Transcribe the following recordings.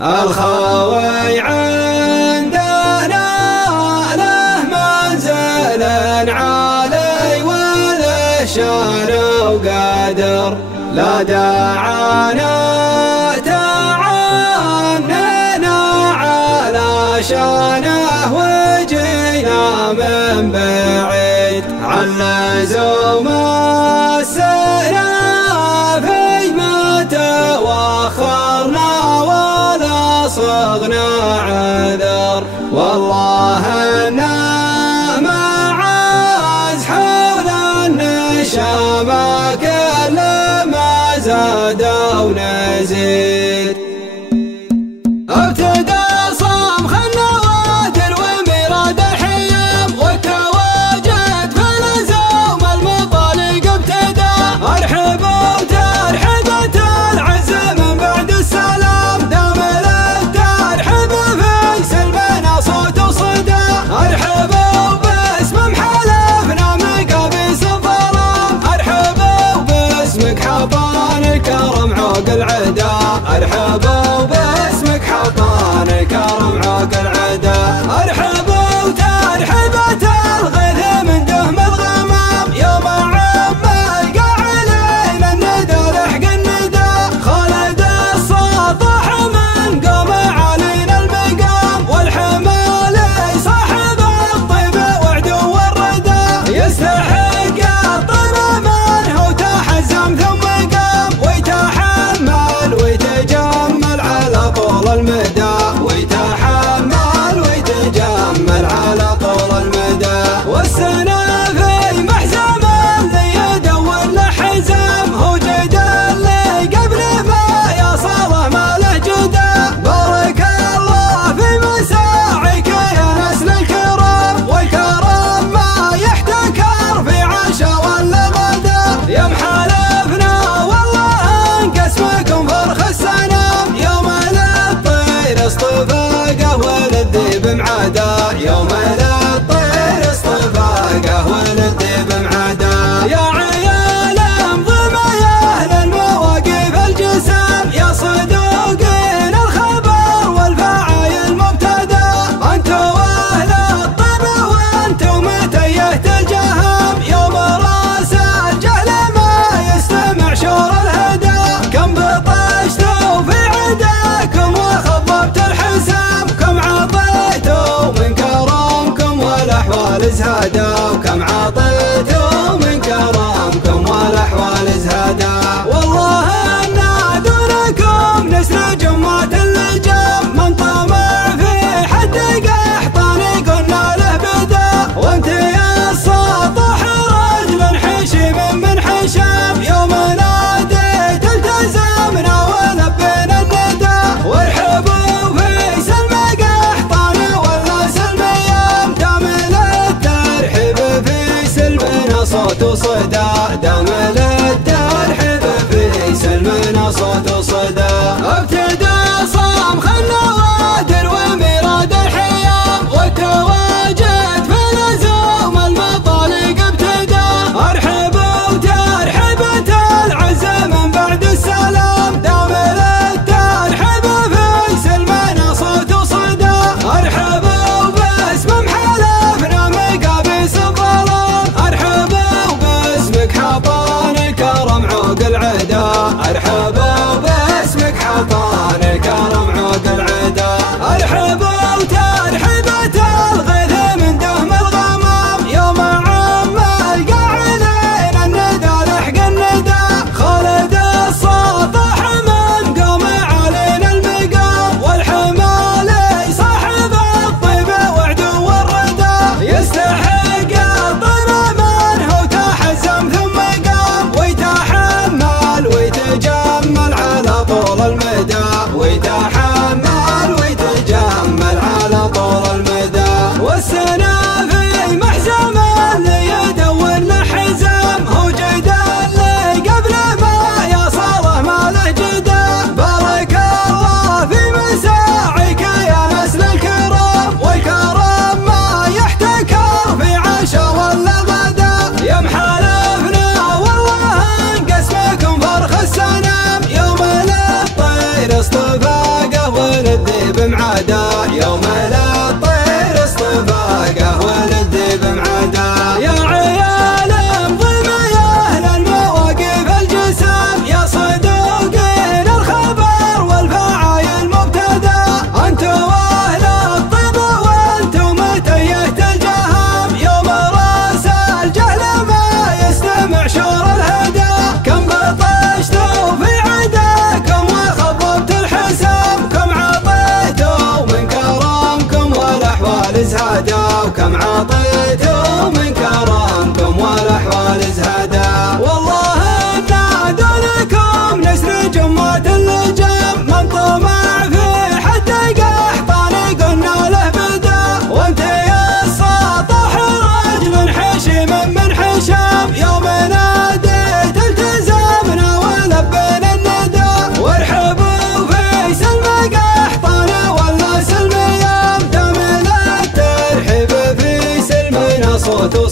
الخوي عندنا له منزل عالي وله شان وقدر، لا داعانا تعنينا على شانه وجينا من بعيد، عن لزوم السنة فيما توخرنا ولا صغنا عذر، والله إنا معز حول النشامة كل ما زاد ونزيد. ابتدى صمخ النوادر وميراد الحيام والتواجد في لزوم المطالق ابتدى، ارحبوا ترحبة العز من بعد السلام، دام للترحب في سلمنا صوت وصدى، ارحبوا باسم محلفنا مقابيس الظلام، ارحبوا باسمك حطان كرم عوق العدا، ارحبوا باسمك حطان كرم عوق العدا، ارحبوا ترحبة الغيث من دهم الغمام، يوم عم القاعلين الندى لحق الندى، خالد السطح من قوم علينا المقام، والحمال صاحب الطيب وعدو الردى، يستحق الطيب من هو تحزم ثم قام، ويتحمل ويتجمل على طول المدى، ويتحمل ويتجمل على طول المدى، والسنة في محزم اللي يدور له حزام، هو جد اللي قبل ما يصله ما له جدا، بارك الله في مساعيك يا نسل الكرام، والكرم ما يحتكر في عشا ولا غدا، يا محالفنا والله ان قسمكم فرخ السنام، يوم للطير اصطفاقه وللذيب معادا، يوم للطير اصطفاقه وللذيب معادا، يا عيال انظموا يا اهل المواقف الجسام، يا صدوقين الخبر والفعايل مبتدا، انتوا اهل الطيب وانتوا متيهة الجهام، يوم راس الجهل ما يستمع شور الهدى، كم بطشتوا في عداكم وخضبت الحسام، كم عطيتوا من كرامكم والاحوال زهدا، وكم عطيتوا من كرامكم والاحوال زهدا، والله انا دونكم نسر جمات اللجام، من طمع في حد قحطاني قلنا له بدا، وانت يا السطح رجل حشيم من حشام، يوم ناديت التزمنا ولبينا الندى، وارحبوا في سلم قحطاني ولا سلم ايام، دام للترحيب في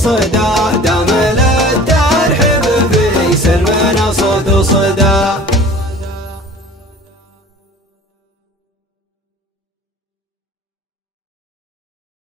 صدا